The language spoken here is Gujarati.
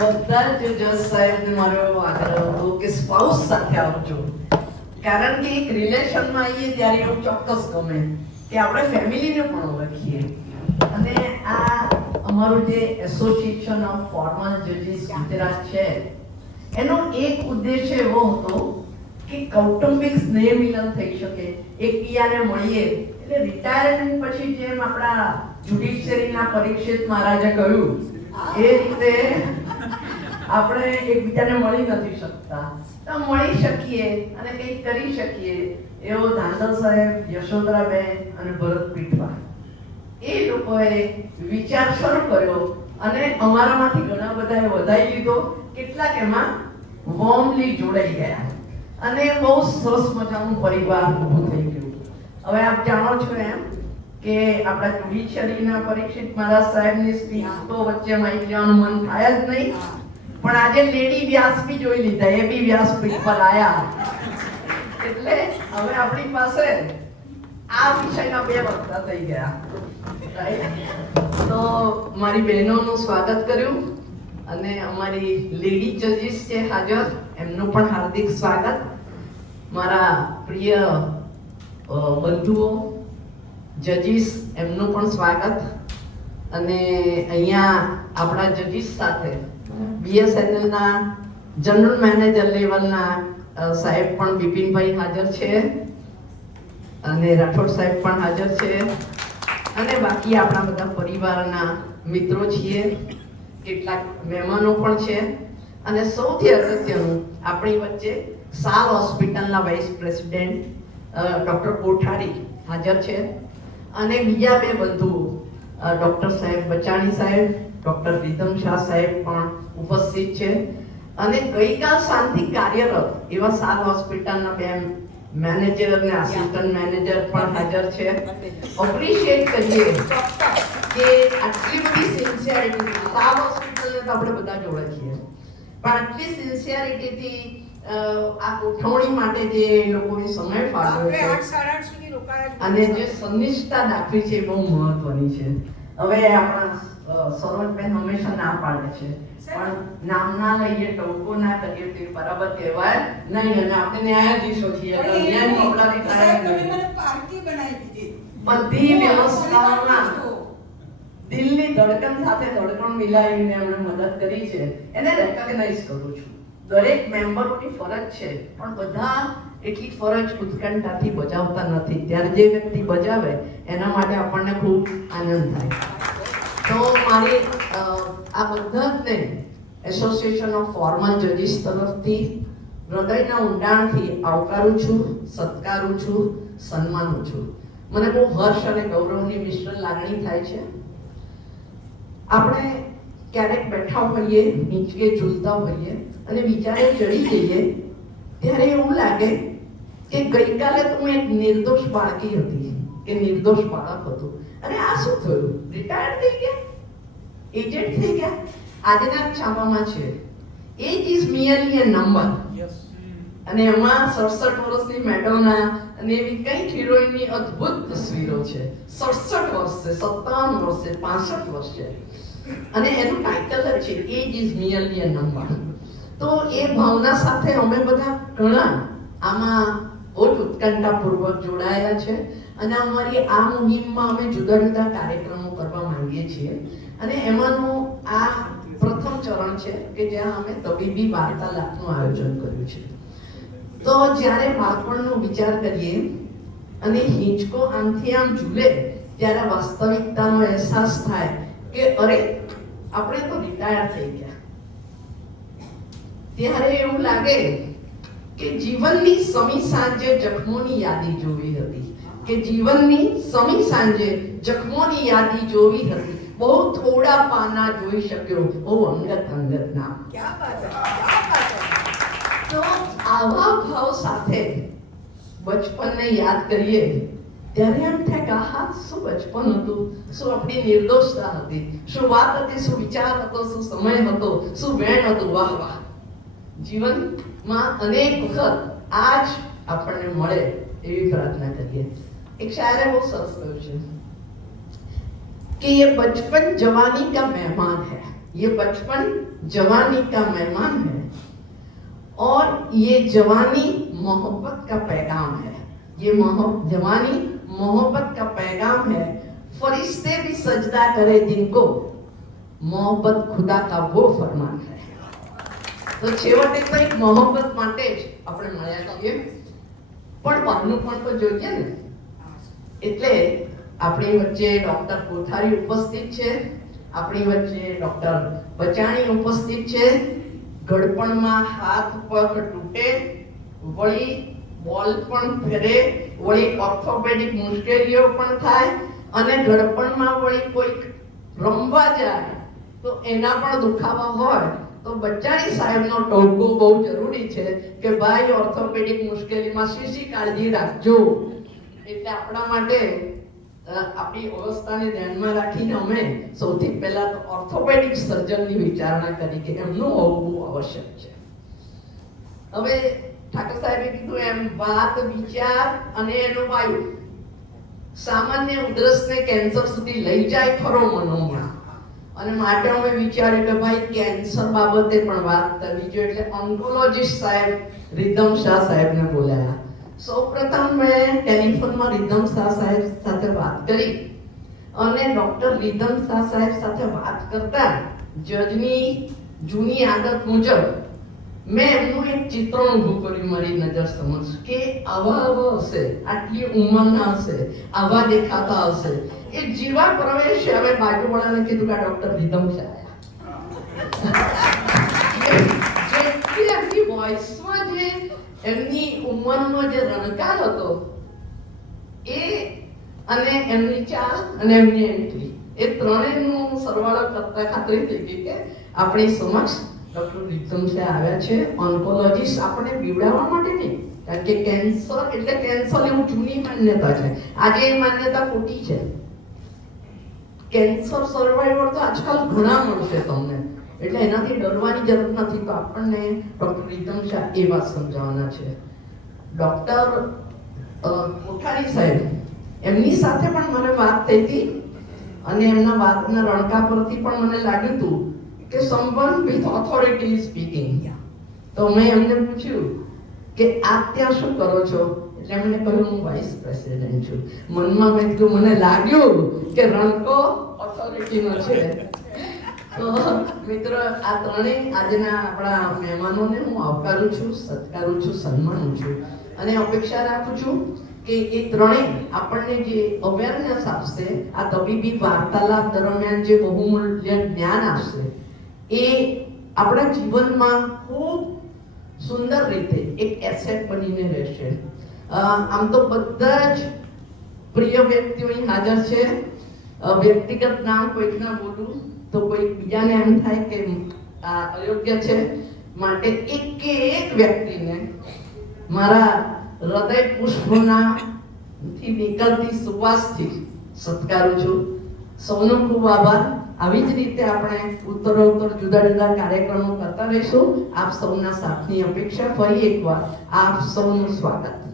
બધા જ જજ સાહેબને મારો આગ્રહ હતો કે સ્પાઉસ સાથે આવજો, કારણ કે એક રિલેશનમાં આવીએ ત્યારે એવું ચોક્કસ ગમે કે આપણે ફેમિલીને પણ ઓળખીએ. અને આ અમારું જે એસોસિએશન ઓફ ફોર્મલ જજીસ ગુજરાત છે એનો એક ઉદ્દેશ એવો હતો કે કૌટુંબિક સ્નેહ મિલન થઈ શકે, એકબીજાને મળીએ. એટલે રિટાયરમેન્ટ પછી જેમ આપણા જ્યુડિશિયરીના પરીક્ષિત મહારાજે કહ્યું એ રીતે આપણે એકબીજાને મળી નથી શકતા, તો મળી શકીએ અને કંઈક કરી શકીએ એવો ધાંધલ સાહેબ, યશોધરાબેન અને ભરત પીઠવા એ લોકોએ વિચાર શરૂ કર્યો અને અમારામાંથી ઘણા બધાએ વધાઈ લીધો, કેટલાક એમાં વોર્મલી જોડાઈ ગયા અને બહુ સરસ મજાનું પરિવાર ઊભું થઈ ગયું. હવે આપ જાણો છો એમ કે આપણા જ્યુડિશિયરીના પરીક્ષિત મહારાજ સાહેબની સ્પીચ તો વચ્ચે માહિતી લેવાનું મન થાય જ નહીં, પણ આજે લેડી વ્યાસ બી જોઈ લીધા, એ બી વ્યાસપીઠ પર આયા. એટલે હવે આપણી પાસે આ વિષયના બે વક્તા થઈ ગયા. તો મારી બહેનોનું સ્વાગત કર્યું અને અમારી લેડી જજીસ છે હાજર, એમનું પણ હાર્દિક સ્વાગત. મારા પ્રિય બંધુઓ જજીસ, એમનું પણ સ્વાગત. અને અહીંયા આપણા જજીસ સાથે BSNLના જનરલ મેનેજર લેવલના સાહેબ પણ બિપિનભાઈ હાજર છે અને રાઠોડ સાહેબ પણ હાજર છે અને બાકી આપણા બધા પરિવારના મિત્રો છીએ, કેટલાક મહેમાનો પણ છે. અને સૌથી અગત્યનું આપણી વચ્ચે સાલ હોસ્પિટલના વાઇસ પ્રેસિડેન્ટ ડૉક્ટર કોઠારી હાજર છે અને બીજા બે બંધુઓ ડૉક્ટર સાહેબ બચાણી સાહેબ, ડૉક્ટર રીધમ શાહ સાહેબ પણ ઉપસ્થિત છે. અને ગઈકાલ સાંજથી કાર્યરત એવા સાલ હોસ્પિટલના બે મેનેજર અને આસિસ્ટન્ટ મેનેજર પણ હાજર છે. એપ્રિશિએટ કરીએ કે આટલી બધી સિન્સિયરિટી, સાલ હોસ્પિટલને તો આપણે બધા જ ઓળખીએ, પણ આટલી સિન્સિયરિટીથી આ ગોઠવણી માટે જે લોકોએ સમય ફાળવ્યો છે અને જે સનિષ્ઠતા દાખવી છે એ બહુ મહત્વની છે. હવે આપણા સરોજબેન હંમેશા ના પાડે છે, પણ નામ ના લઈએ, ટોકો ના કરીએ તે બરાબર કહેવાય નહીં. અને આપણે ન્યાયાધીશો છીએ, ન્યાયની અપરાધી થાય નહીં. બધી વ્યવસ્થાઓમાં દિલની ધડકન સાથે ધડકન મિલાવીને એમણે મદદ કરી છે, એને રેકગ્નાઇઝ કરું છું. દરેક મેમ્બરોની ફરજ છે, પણ બધા એટલી ફરજ ઉત્કંઠાથી બજાવતા નથી. ત્યારે જે વ્યક્તિ બજાવે એના માટે આપણને ખૂબ આનંદ થાય. તો મારી આ બધાને એસોસિએશન ઓફ ફોર્મલ જજીસ તરફથી હૃદયના ઊંડાણથી આવકારું છું, સત્કારું છું, સન્માનું છું. મને બહુ હર્ષ અને ગૌરવની મિશ્ર લાગણી થાય છે. આપણે ક્યારેક બેઠા હોઈએ, નીચે ઝૂલતા હોઈએ અને વિચારે ચડી જઈએ ત્યારે એવું લાગે કે ગઈકાલે તો હું એક નિર્દોષ બાળકી હતી કે નિર્દોષ બાળક હતું અને આ શું થયું, રિટાયર્ડ થઈ ગયા, એજન્ટ થઈ ગયા. આજના છાપામાં છે એજ ઇઝ મિયરલી અ નંબર, અને એમાં 67 વર્ષની મેડોના અને એવી કઈ હિરોઈનની અદ્ભુત તસવીરો છે. 67 વર્ષ છે, 57 વર્ષ છે, 65 વર્ષ છે અને એનું ટાઇટલ જ છે એજ ઇઝ મિયરલી અ નંબર. તો એ ભાવના સાથે અમે બધા ઘણા આમાં બહુ જ ઉત્કંઠાપૂર્વક જોડાયા છે અને અમારી આ મુહિમમાં અમે જુદા જુદા કાર્યક્રમો કરવા માંગીએ છીએ. અને એમાંનું આ પ્રથમ ચરણ છે કે જ્યાં અમે તબીબી વાર્તાલાપનું આયોજન કર્યું છે. તો જ્યારે બાળપણનો વિચાર કરીએ અને હિંચકો આમથી આમ ઝૂલે ત્યારે વાસ્તવિકતાનો અહેસાસ થાય કે અરે આપણે તો રિટાયર થઈ ગયા. ત્યારે એવું લાગે કે જીવનની સમી સાંજે જખમોની યાદી જોવી હતી, કે જીવનની સમી સાંજે જખમોની યાદી જોવી હતી. બહુ થોડા પાના જોઈ શક્યો, બહુ અંગત નામ. તો આવા ભાવ સાથે બચપનને યાદ કરીએ ત્યારે એમ થાય કે આહા શું બચપન હતું, શું આપણી નિર્દોષતા હતી, શું વાત હતી, શું વિચાર હતો, શું સમય હતો, શું વેણ હતું. વાહ વાહ. જીવનમાં અનેક વખત આજ આપણને મળે એવી પ્રાર્થના કરીએ. एक शायर है वो सरस कहूं कि ये बचपन जवानी का मेहमान है, ये बचपन जवानी का मेहमान है और ये जवानी मोहब्बत का पैगाम है। ये जवानी मोहब्बत का पैगाम है। फरिश्ते भी सजदा करे दिन को, मोहब्बत खुदा का वो फरमान है। तो છેવટે તો એક મોહબ્બત માટે જ આપણે મળ્યા છીએ, પણ બહારનું પણ તો જોઈએ ને। એટલે આપણી વચ્ચે ડોક્ટર કોઠારી ઉપસ્થિત છે, આપણી વચ્ચે ડોક્ટર બચાણી ઉપસ્થિત છે। ગળપણમાં હાથ પગ તૂટે, વળી બોલ પણ ફેરે, વળી ઓર્થોપેડિક મુશ્કેલીઓ પણ થાય, અને ગળપણમાં વળી કોઈ રમવા જાય તો એના પણ દુખાવા હોય તો બચ્ચાણી સાહેબનો ટોકો બહુ જરૂરી છે કે ભાઈ ઓર્થોપેડિક મુશ્કેલીમાં શીશી કાળજી રાખજો। એટલે આપણા માટે આપણી અવસ્થાને ધ્યાનમાં રાખીને અમે સૌથી પહેલા તો ઓર્થોપેડિક સર્જનની વિચારણા કરી કે એમનું હોવું બહુ આવશ્યક છે। હવે ઠાકર સાહેબે કીધું એમ વાત વિચાર અને એનો વાયુ સામાન્ય ઉધરસને કેન્સર સુધી લઈ જાય ખરો મનોમણ, અને માટે અમે વિચાર્યું કે ભાઈ કેન્સર બાબતે પણ વાત કરવી જોઈએ। એટલે ઓન્કોલોજીસ્ટ સાહેબ રીધમ શાહ સાહેબને બોલાયા। સૌપ્રથમ મેં ટેલિફોનમાં રીધમ શાહ સાહેબ સાથે વાત કરી, અને ડોક્ટર રીધમ શાહ સાહેબ સાથે વાત કરતા જજની જૂની આદત મુજબ મેં એમનું એક ચિત્રણ ઊભું કર્યું મારી નજર સમક્ષ કે આવા હશે, આટલી ઉંમરના હશે, આવા દેખાતા હશે। એ જીવા પ્રવેશે। હવે બાજુવાળાને કીધું કે ડોક્ટર રીધમ શાહ જેટલી એમની વોઇસમાં જે એમની ઉંમરનો જે રણકાર હતો એ, અને એમની ચાલ અને એમની એન્ટ્રી, એ ત્રણેયનો સરવાળો કરતા ખાતરી થઈ ગઈ કે આપણી સમક્ષ ડોક્ટર રીધમ શાહ આવ્યા છે। ઓન્કોલોજીસ્ટ આપણે બીવડાવવા માટે નહીં, કારણ કે કેન્સર એટલે કેન્સર એવું જૂની માન્યતા છે, આજે એ માન્યતા ખોટી છે। કેન્સર સર્વાઈવર તો આજકાલ ઘણા મળશે તમને, એટલે એનાથી ડરવાની જરૂર નથી। તો આપણને ડોક્ટર રીધમ શાહ એ વાત સમજાવવાના છે। ડોક્ટર કોઠારી સાહેબ એમની સાથે પણ મને વાત થઈ હતી, અને એમના વાતના રણકા પરથી પણ મને લાગ્યું હતું કે someone with authority is speaking। તો મેં એમને પૂછ્યું કે આપ ત્યાં શું કરો છો? એટલે એમણે કહ્યું હું વાઇસ પ્રેસિડેન્ટ છું। મનમાં મેં કીધું મને લાગ્યું કે રણકો ઓથોરિટીનો છે। તો મિત્રો આ ત્રણેય આજના આપણા મહેમાનોને હું આવકારું છું, સત્કારું છું, સન્માનું છું, અને અપેક્ષા રાખું છું કે એ ત્રણેય આપણને જે અવેરનેસ આપશે, આ તબીબી વાર્તાલાપ દરમિયાન જે બહુમૂલ્ય જ્ઞાન આપશે એ આપણા જીવનમાં ખૂબ સુંદર રીતે એક એસેટ બનીને રહેશે। આમ તો બધા જ પ્રિય વ્યક્તિઓ અહીં હાજર છે। વ્યક્તિગત નામ કોઈકના બોલું તો કોઈ બીજાને એમ થાય કે આ અયોગ્ય છે, માટે એક વ્યક્તિને મારા હૃદય પુષ્પનાથી નીકળતી સુવાસથી સત્કારું છું। સૌનો ખૂબ આભાર। આવી જ રીતે આપણે ઉત્તરોત્તર જુદા જુદા કાર્યક્રમો કરતા રહીશું। આપ સૌના સાથની અપેક્ષા। ફરી એકવાર આપ સૌનું સ્વાગત।